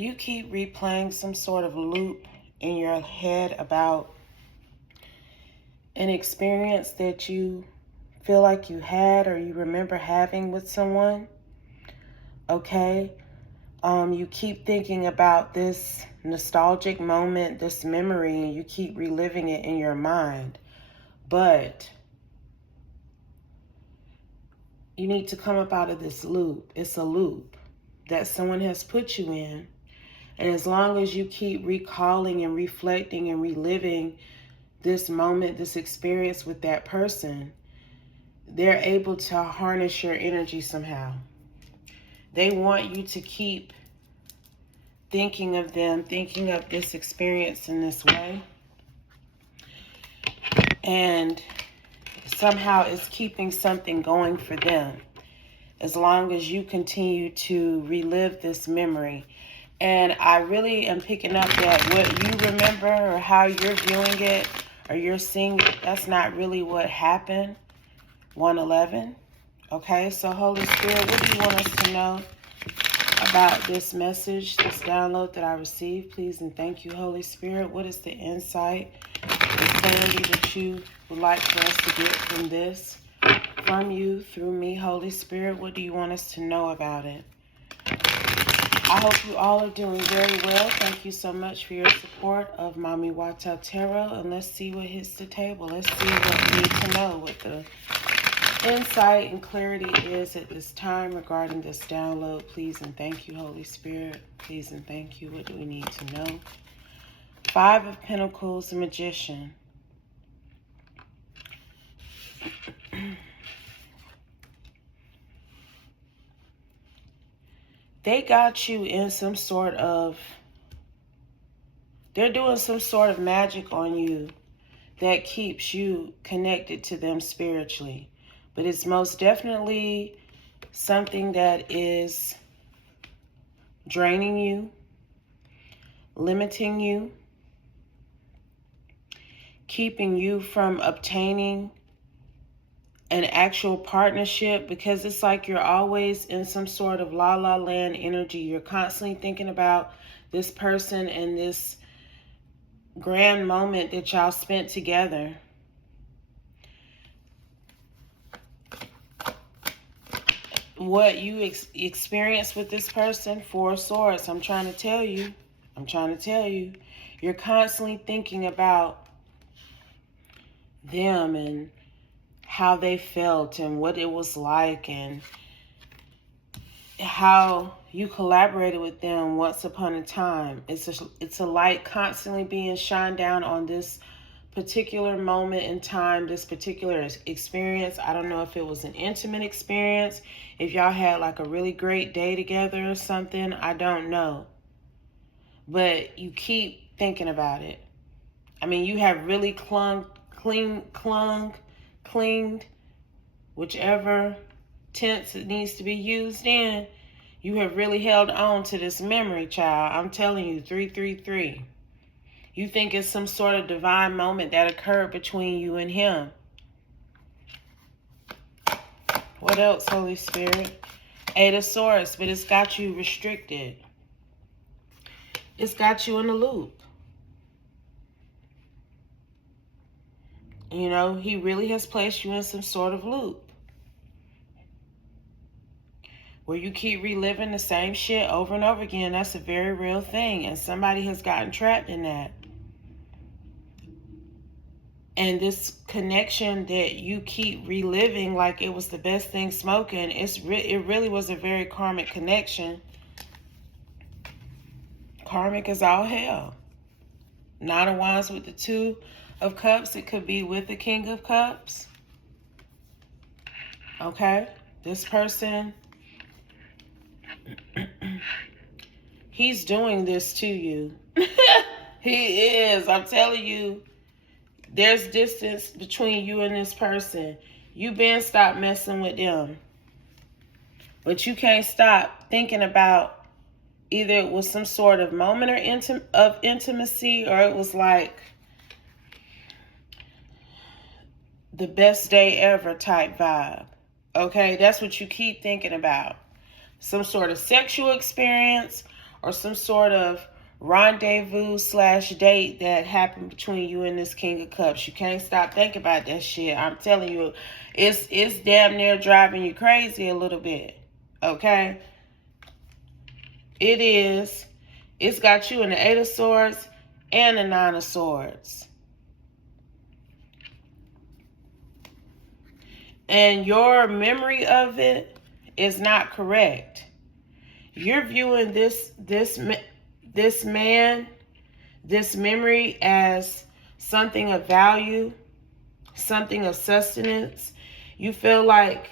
you keep replaying some sort of loop in your head about an experience that you feel like you had or you remember having with someone. Okay? You keep thinking about this nostalgic moment, this memory, and you keep reliving it in your mind. But you need to come up out of this loop. It's a loop that someone has put you in. And as long as you keep recalling and reflecting and reliving this moment, this experience with that person, they're able to harness your energy somehow. They want you to keep thinking of them, thinking of this experience in this way. And somehow it's keeping something going for them as long as you continue to relive this memory. And I really am picking up that what you remember or how you're viewing it or you're seeing it, that's not really what happened. 111. Okay, so Holy Spirit, what do you want us to know about this message, this download that I received? Please and thank you, Holy Spirit. What is the insight, the clarity that you would like for us to get from this, from you, through me, Holy Spirit? What do you want us to know about it? I hope you all are doing very well. Thank you so much for your support of Mami Wata Tarot. And let's see what hits the table. Let's see what we need to know, what the insight and clarity is at this time regarding this download. Please and thank you, Holy Spirit. Please and thank you. What do we need to know? 5 of Pentacles, Magician. They got you in some sort of, they're doing some sort of magic on you that keeps you connected to them spiritually. But it's most definitely something that is draining you, limiting you, keeping you from obtaining an actual partnership, because it's like you're always in some sort of la-la land energy. You're constantly thinking about this person and this grand moment that y'all spent together. What you experience with this person, 4 of Swords, I'm trying to tell you, you're constantly thinking about them and how they felt and what it was like and how you collaborated with them once upon a time. It's a light constantly being shined down on this particular moment in time, this particular experience. I don't know if it was an intimate experience, if y'all had like a really great day together or something. I don't know. But you keep thinking about it. I mean, you have really clinged, whichever tense it needs to be used in. You have really held on to this memory, child. I'm telling you, 333. You think it's some sort of divine moment that occurred between you and him. What else, Holy Spirit? 8 of Swords, but it's got you restricted. It's got you in a loop. You know, he really has placed you in some sort of loop where you keep reliving the same shit over and over again. That's a very real thing, and somebody has gotten trapped in that. And this connection that you keep reliving like it was the best thing smoking, it really was a very karmic connection. Karmic is all hell. 9 of Wands with the 2 of Cups. It could be with the King of Cups. Okay? This person, he's doing this to you. He is. I'm telling you. There's distance between you and this person. You been stop messing with them. But you can't stop thinking about either it was some sort of moment of intimacy, or it was like the best day ever type vibe. Okay, that's what you keep thinking about. Some sort of sexual experience, or some sort of rendezvous / date that happened between you and this King of Cups. You can't stop thinking about that shit. I'm telling you, it's damn near driving you crazy a little bit. Okay? It is. It's got you in the Eight of Swords and the Nine of Swords. And your memory of it is not correct. You're viewing this man, this memory, as something of value, something of sustenance. You feel like,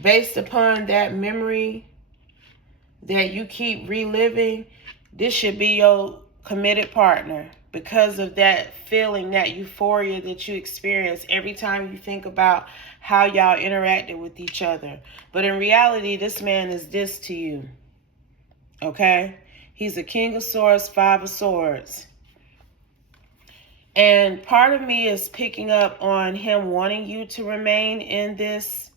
based upon that memory that you keep reliving, this should be your committed partner, because of that feeling, that euphoria that you experience every time you think about how y'all interacted with each other. But in reality, this man is this to you. Okay? He's a King of Swords, Five of Swords. And part of me is picking up on him wanting you to remain in this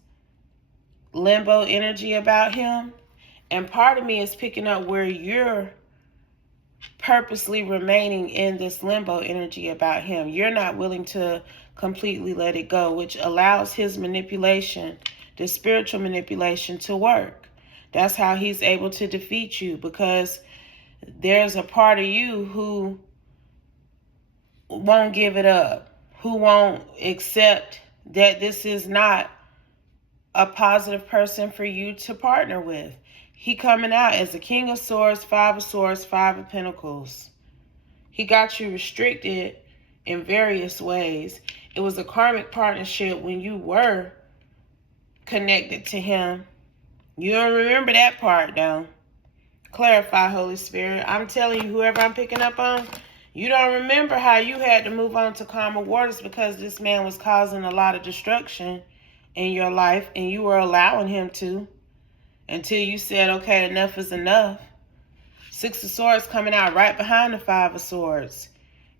limbo energy about him. And part of me is picking up where you're purposely remaining in this limbo energy about him. You're not willing to completely let it go, which allows his manipulation, the spiritual manipulation, to work. That's how he's able to defeat you, because there's a part of you who won't give it up, who won't accept that this is not a positive person for you to partner with. He coming out as a King of Swords, Five of Swords, Five of Pentacles. He got you restricted in various ways. It was a karmic partnership when you were connected to him. You don't remember that part, though. Clarify, Holy Spirit. I'm telling you, whoever I'm picking up on, you don't remember how you had to move on to calmer waters because this man was causing a lot of destruction in your life, and you were allowing him to, until you said, okay, enough is enough. Six of Swords coming out right behind the Five of Swords.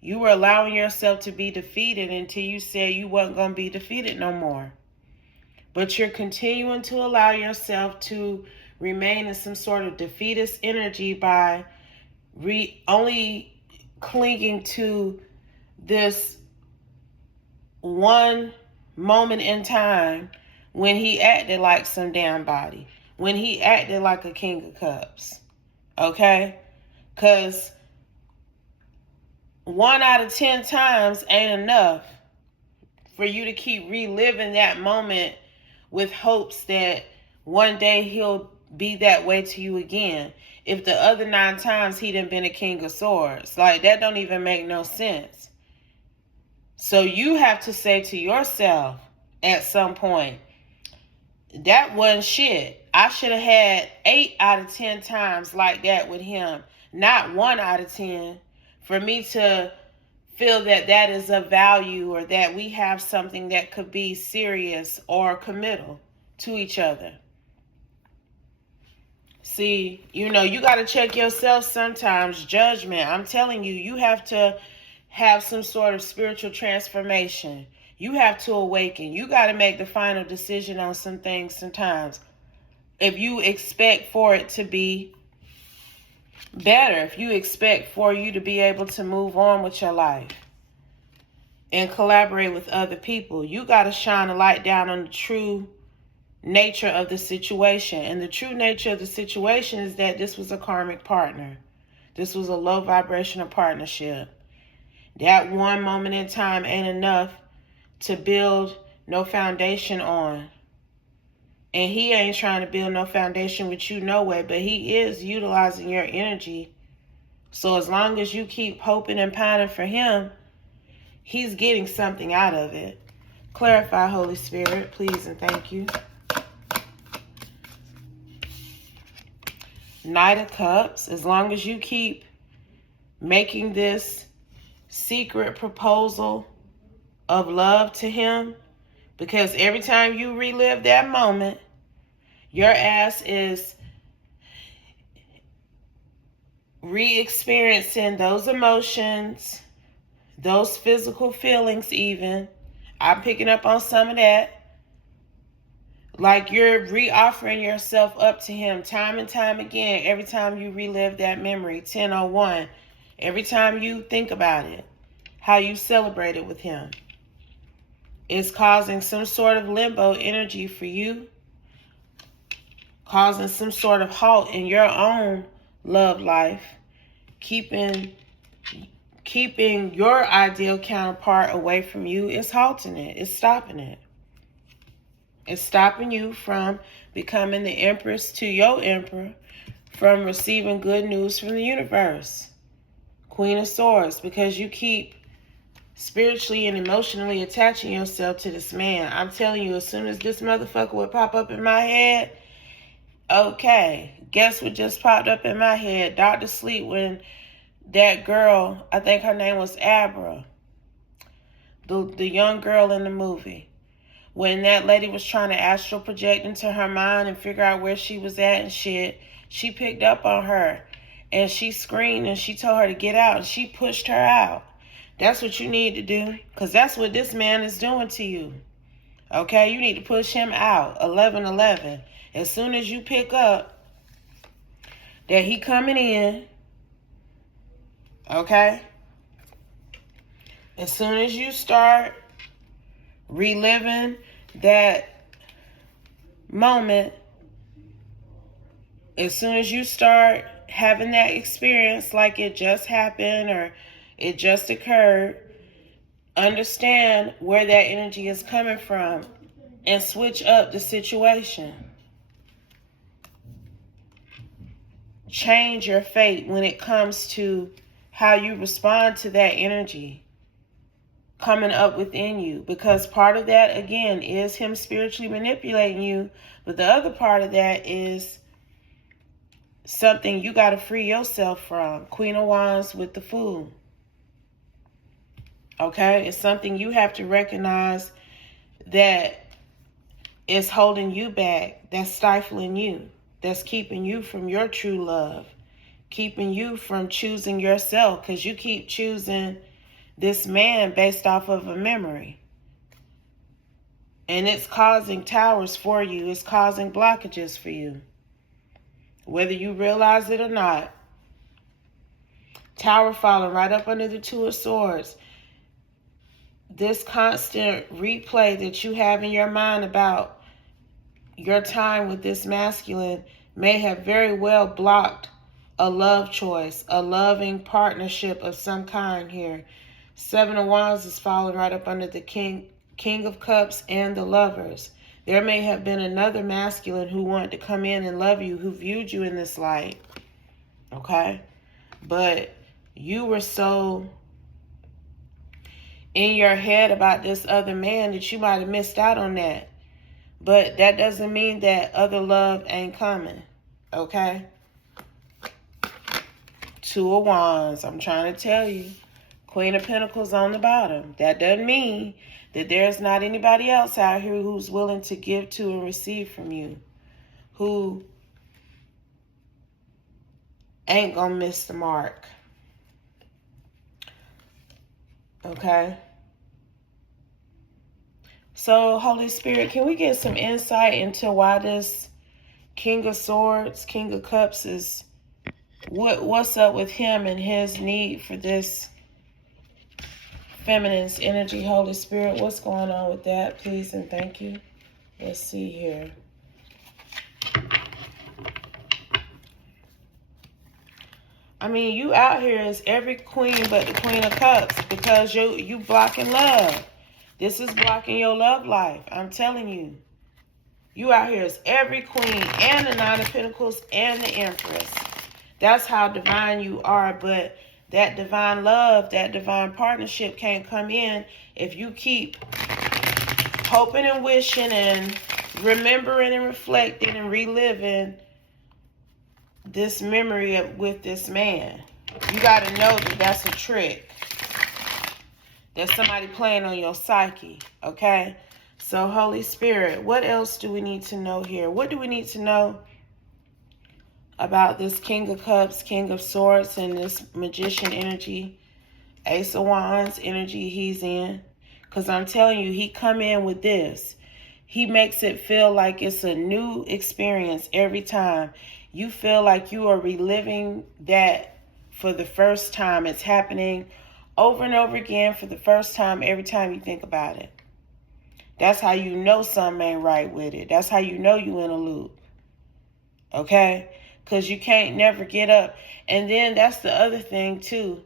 You were allowing yourself to be defeated until you said you wasn't going to be defeated no more. But you're continuing to allow yourself to remain in some sort of defeatist energy by only clinging to this one moment in time when he acted like some damn body, when he acted like a King of Cups. Okay? Because 1 out of 10 times ain't enough for you to keep reliving that moment with hopes that one day he'll be that way to you again. If the other 9 times he done been a King of Swords. Like, that don't even make no sense. So you have to say to yourself at some point, that wasn't shit. I should have had 8 out of 10 times like that with him, not 1 out of 10, for me to feel that that is of value, or that we have something that could be serious or committal to each other. See, you got to check yourself sometimes. Judgment. I'm telling you, you have to have some sort of spiritual transformation. You have to awaken. You got to make the final decision on some things sometimes. If you expect for it to be better, if you expect for you to be able to move on with your life and collaborate with other people, you got to shine a light down on the true nature of the situation. And the true nature of the situation is that this was a karmic partner. This was a low vibrational partnership. That one moment in time ain't enough to build no foundation on. And he ain't trying to build no foundation with you no way, but he is utilizing your energy. So as long as you keep hoping and pining for him, he's getting something out of it. Clarify, Holy Spirit, please and thank you. Knight of Cups. As long as you keep making this secret proposal of love to him, because every time you relive that moment, your ass is re-experiencing those emotions, those physical feelings even. I'm picking up on some of that. Like you're re-offering yourself up to him time and time again. Every time you relive that memory, 1001. Every time you think about it, how you celebrated with him. It's causing some sort of limbo energy for you. Causing some sort of halt in your own love life. Keeping your ideal counterpart away from you. It's halting it. It's stopping it. It's stopping you from becoming the empress to your emperor, from receiving good news from the universe. Queen of Swords, because you keep spiritually and emotionally attaching yourself to this man. I'm telling you, as soon as this motherfucker would pop up in my head, okay, guess what just popped up in my head? Dr. Sleep, when that girl, I think her name was Abra, the young girl in the movie, when that lady was trying to astral project into her mind and figure out where she was at and shit, she picked up on her and she screamed and she told her to get out and she pushed her out. That's what you need to do, because that's what this man is doing to you. Okay, you need to push him out. 1111. As soon as you pick up that he coming in, okay, as soon as you start reliving that moment, as soon as you start having that experience like it just happened or it just occurred, understand where that energy is coming from and switch up the situation. Change your fate when it comes to how you respond to that energy coming up within you, because part of that again is him spiritually manipulating you, but the other part of that is something you got to free yourself from. Queen of Wands with the Fool. Okay, it's something you have to recognize that is holding you back, that's stifling you, that's keeping you from your true love, keeping you from choosing yourself, because you keep choosing this man based off of a memory. And it's causing towers for you. It's causing blockages for you. Whether you realize it or not. Tower falling right up under the Two of Swords. This constant replay that you have in your mind about your time with this masculine may have very well blocked a love choice, a loving partnership of some kind here. Seven of Wands is falling right up under the King of Cups and the Lovers. There may have been another masculine who wanted to come in and love you, who viewed you in this light. Okay? But you were so in your head about this other man that you might have missed out on that. But that doesn't mean that other love ain't coming. Okay? Two of Wands. I'm trying to tell you. Queen of Pentacles on the bottom. That doesn't mean that there's not anybody else out here who's willing to give to and receive from you, who ain't gonna miss the mark. Okay? So, Holy Spirit, can we get some insight into why this King of Swords, King of Cups is, what's up with him and his need for this feminine's energy? Holy Spirit, what's going on with that, please and thank you. Let's see here. I mean, you out here is every queen but the Queen of Cups, because you blocking love. This is blocking your love life. I'm telling you. You out here is every queen and the Nine of Pentacles and the Empress. That's how divine you are, but that divine love, that divine partnership can't come in if you keep hoping and wishing and remembering and reflecting and reliving this memory with this man. You got to know that that's a trick. There's somebody playing on your psyche, okay? So, Holy Spirit, what else do we need to know here? What do we need to know about this King of Cups, King of Swords, and this Magician energy, Ace of Wands energy he's in? Because I'm telling you, he come in with this. He makes it feel like it's a new experience every time. You feel like you are reliving that for the first time. It's happening over and over again for the first time every time you think about it. That's how you know something ain't right with it. That's how you know you in a loop. Okay? Because you can't never get up. And then that's the other thing too.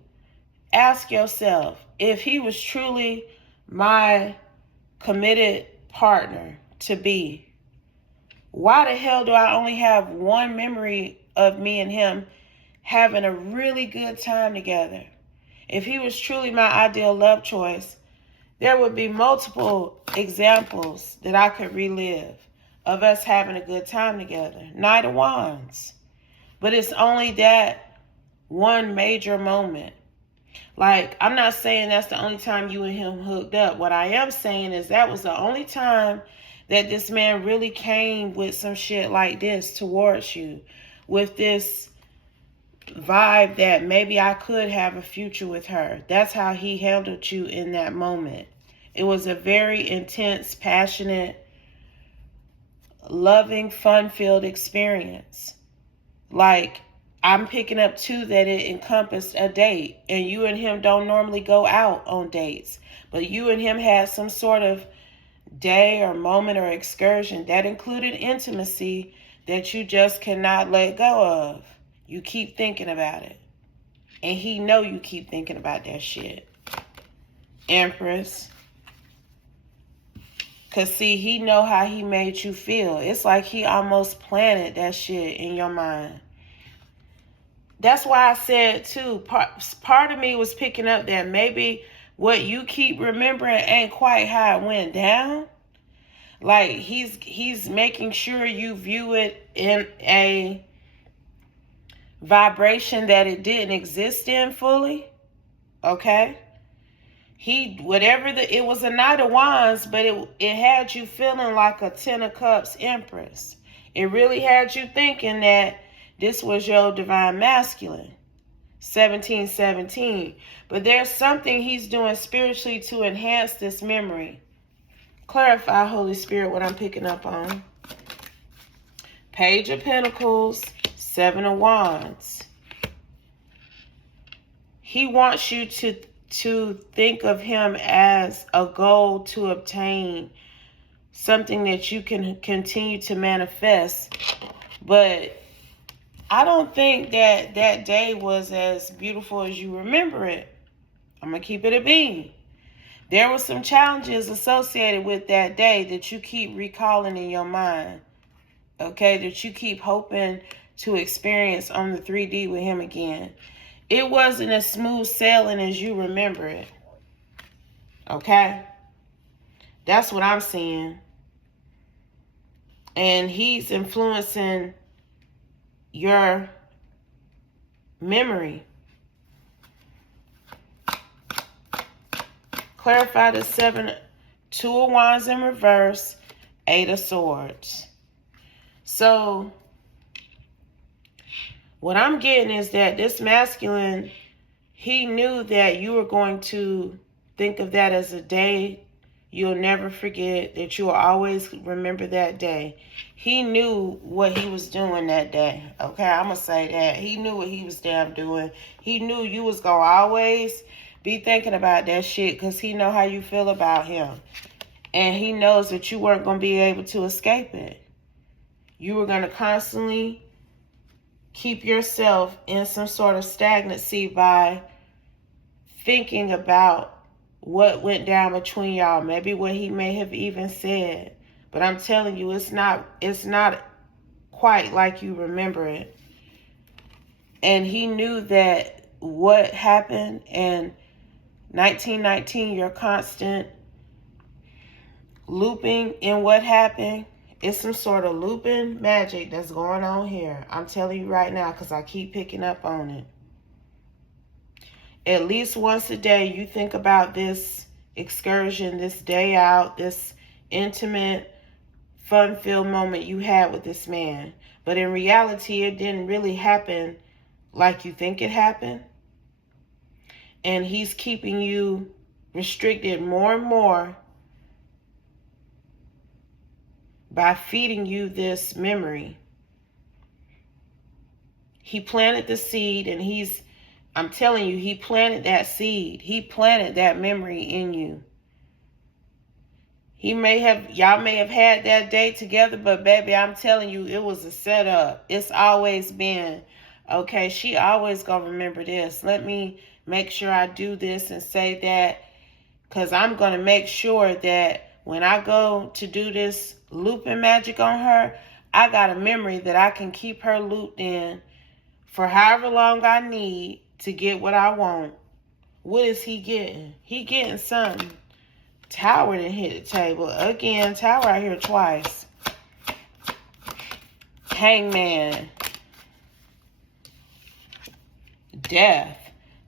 Ask yourself, if he was truly my committed partner to be, why the hell do I only have one memory of me and him having a really good time together? If he was truly my ideal love choice, there would be multiple examples that I could relive of us having a good time together. Knight of Wands. But it's only that one major moment. Like, I'm not saying that's the only time you and him hooked up. What I am saying is that was the only time that this man really came with some shit like this towards you. With this vibe that maybe I could have a future with her. That's how he handled you in that moment. It was a very intense, passionate, loving, fun-filled experience. Like, I'm picking up too that it encompassed a date, and you and him don't normally go out on dates, but you and him had some sort of day or moment or excursion that included intimacy that you just cannot let go of. You keep thinking about it, and he know you keep thinking about that shit. Empress. Cause see, he know how he made you feel. It's like he almost planted that shit in your mind. That's why I said too, part of me was picking up that maybe what you keep remembering ain't quite how it went down. Like, he's making sure you view it in a vibration that it didn't exist in fully. Okay? It was a Knight of Wands, but it had you feeling like a Ten of Cups Empress. It really had you thinking that this was your divine masculine. 1717. But there's something he's doing spiritually to enhance this memory. Clarify, Holy Spirit, what I'm picking up on. Page of Pentacles, Seven of Wands. He wants you to think of him as a goal to obtain, something that you can continue to manifest. But I don't think that that day was as beautiful as you remember it. I'm going to keep it a bean. There were some challenges associated with that day that you keep recalling in your mind. Okay, that you keep hoping to experience on the 3D with him again. It wasn't as smooth sailing as you remember it. Okay? That's what I'm seeing. And he's influencing your memory. Clarify the Two of Wands in reverse, Eight of Swords. So, what I'm getting is that this masculine, he knew that you were going to think of that as a day you'll never forget, that you will always remember that day. He knew what he was doing that day. Okay, I'm going to say that. He knew what he was damn doing. He knew you was going to always be thinking about that shit because he know how you feel about him. And he knows that you weren't going to be able to escape it. You were going to constantly keep yourself in some sort of stagnancy by thinking about what went down between y'all. Maybe what he may have even said. But I'm telling you, it's not quite like you remember it. And he knew that what happened in 1919, your constant looping in what happened, it's some sort of looping magic that's going on here. I'm telling you right now because I keep picking up on it. At least once a day, you think about this excursion, this day out, this intimate, fun-filled moment you had with this man. But in reality, it didn't really happen like you think it happened. And he's keeping you restricted more and more by feeding you this memory. He planted the seed, and I'm telling you, he planted that seed. He planted that memory in you. Y'all may have had that day together, but baby, I'm telling you, it was a setup. It's always been, okay, she always gonna remember this. Let me make sure I do this and say that, because I'm gonna make sure that when I go to do this looping magic on her, I got a memory that I can keep her looped in for however long I need to get what I want. What is he getting? He getting something. Tower didn't hit the table. Again, Tower out here twice. Hangman. Death.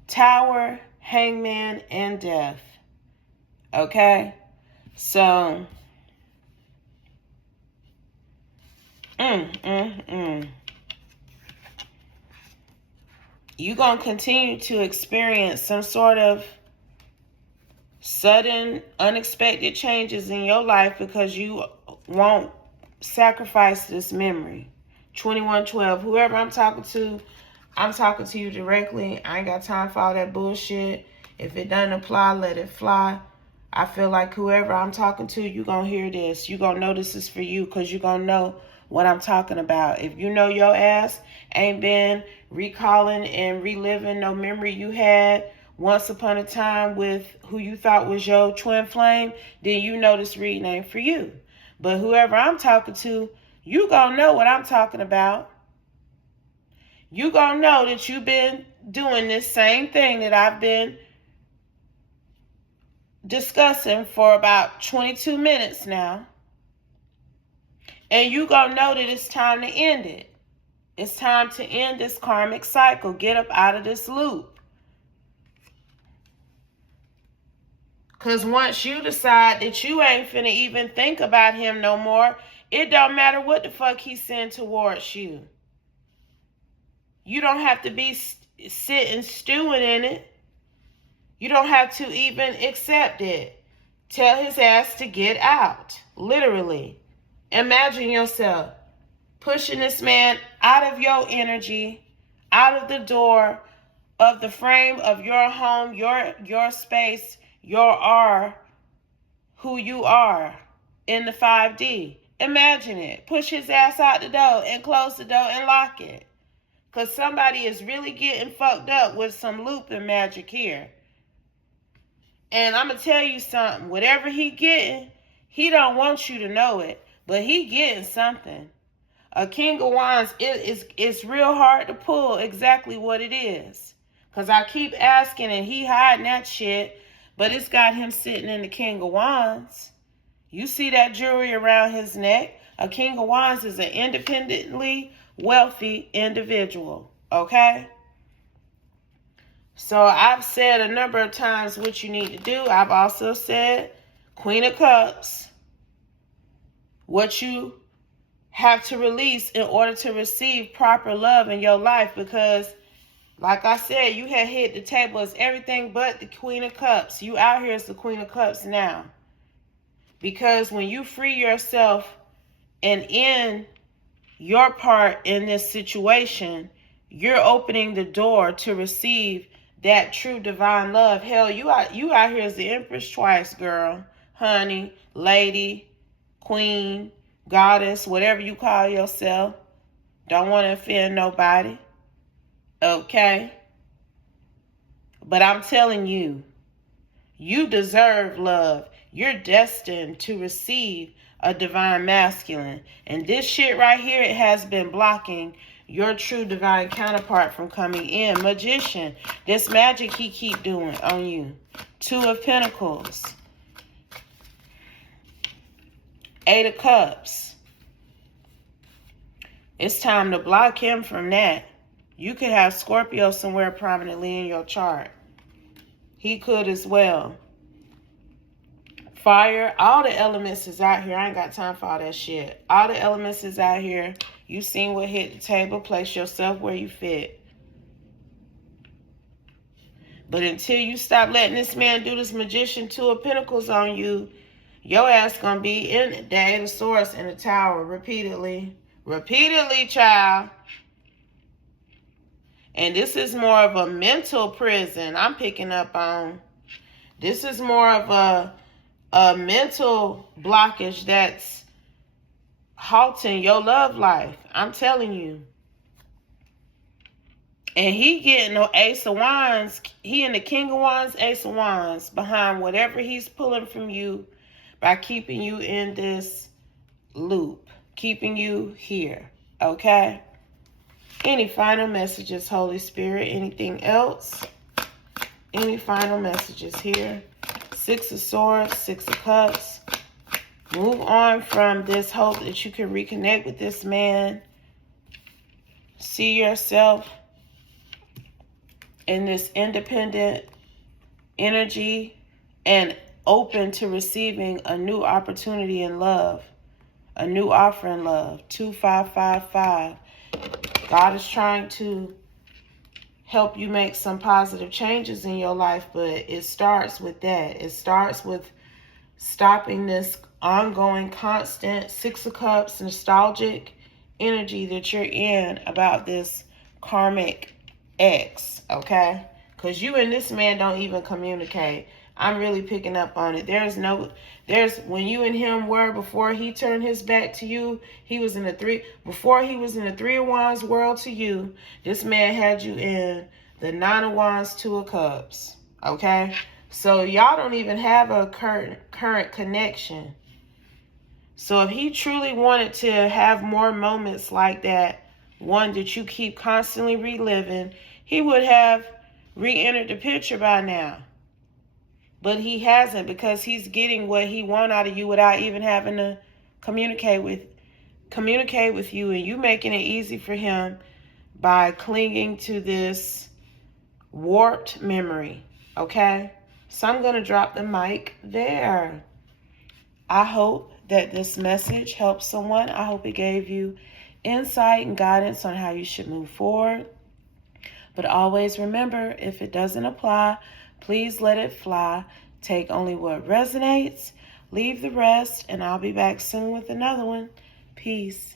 Tower, Hangman, and Death. Okay? So, you're going to continue to experience some sort of sudden, unexpected changes in your life because you won't sacrifice this memory. 2112, whoever I'm talking to you directly. I ain't got time for all that bullshit. If it doesn't apply, let it fly. I feel like whoever I'm talking to, you're going to hear this. You're going to know this is for you because you're going to know what I'm talking about. If you know your ass ain't been recalling and reliving no memory you had once upon a time with who you thought was your twin flame, then you know this reading ain't for you. But whoever I'm talking to, you gonna know what I'm talking about. You gonna know that you've been doing this same thing that I've been discussing for about 22 minutes now. And you gonna know that it's time to end it. It's time to end this karmic cycle. Get up out of this loop. Because once you decide that you ain't finna even think about him no more, it don't matter what the fuck he send towards you. You don't have to be sitting stewing in it. You don't have to even accept it. Tell his ass to get out. Literally. Imagine yourself pushing this man out of your energy, out of the door of the frame of your home, your space, your are, who you are in the 5D. Imagine it. Push his ass out the door and close the door and lock it. Because somebody is really getting fucked up with some looping magic here. And I'm going to tell you something. Whatever he getting, he don't want you to know it. But he getting something. A King of Wands, it's real hard to pull exactly what it is. Because I keep asking and he hiding that shit. But it's got him sitting in the King of Wands. You see that jewelry around his neck? A King of Wands is an independently wealthy individual. Okay? So I've said a number of times what you need to do. I've also said Queen of Cups. What you have to release in order to receive proper love in your life. Because like I said, you had hit the table as everything but the Queen of Cups. You out here as the Queen of Cups now. Because when you free yourself and end your part in this situation, you're opening the door to receive that true divine love. Hell, you out here as the Empress twice, girl, honey, lady, queen, goddess, whatever you call yourself. Don't want to offend nobody. Okay? But I'm telling you, you deserve love. You're destined to receive a divine masculine. And this shit right here, it has been blocking your true divine counterpart from coming in. Magician, this magic he keep doing on you. 2 of Pentacles. 8 of Cups. It's time to block him from that. You could have Scorpio somewhere prominently in your chart. He could as well. Fire, all the elements is out here. I ain't got time for all that shit. All the elements is out here. You seen what hit the table. Place yourself where you fit. But until you stop letting this man do this Magician 2 of Pentacles on you, Your ass gonna be in the Eight of Swords in the Tower repeatedly. Repeatedly, child. And this is more of a mental prison I'm picking up on. This is more of a mental blockage that's halting your love life. I'm telling you. And he getting the Ace of Wands. He and the King of Wands, Ace of Wands behind whatever he's pulling from you by keeping you in this loop, keeping you here. Okay? Any final messages, Holy Spirit? Anything else? Any final messages here? Six of Swords, Six of Cups. Move on from this hope that you can reconnect with this man. See yourself in this independent energy and open to receiving a new opportunity in love. A new offer in love. 2555. God is trying to help you make some positive changes in your life, but it starts with that. It starts with stopping this ongoing, constant Six of Cups, nostalgic energy that you're in about this karmic ex, okay? Because you and this man don't even communicate. I'm really picking up on it. When you and him were, before he turned his back to you, before he was in the Three of Wands world to you, this man had you in the Nine of Wands, Two of Cups, okay? So y'all don't even have a current connection. So if he truly wanted to have more moments like that, one that you keep constantly reliving, he would have re-entered the picture by now. But he hasn't, because he's getting what he wants out of you without even having to communicate with you, and you making it easy for him by clinging to this warped memory. Okay? So I'm going to drop the mic there. I hope that this message helped someone. I hope it gave you insight and guidance on how you should move forward. But always remember, if it doesn't apply, please let it fly. Take only what resonates. Leave the rest, and I'll be back soon with another one. Peace.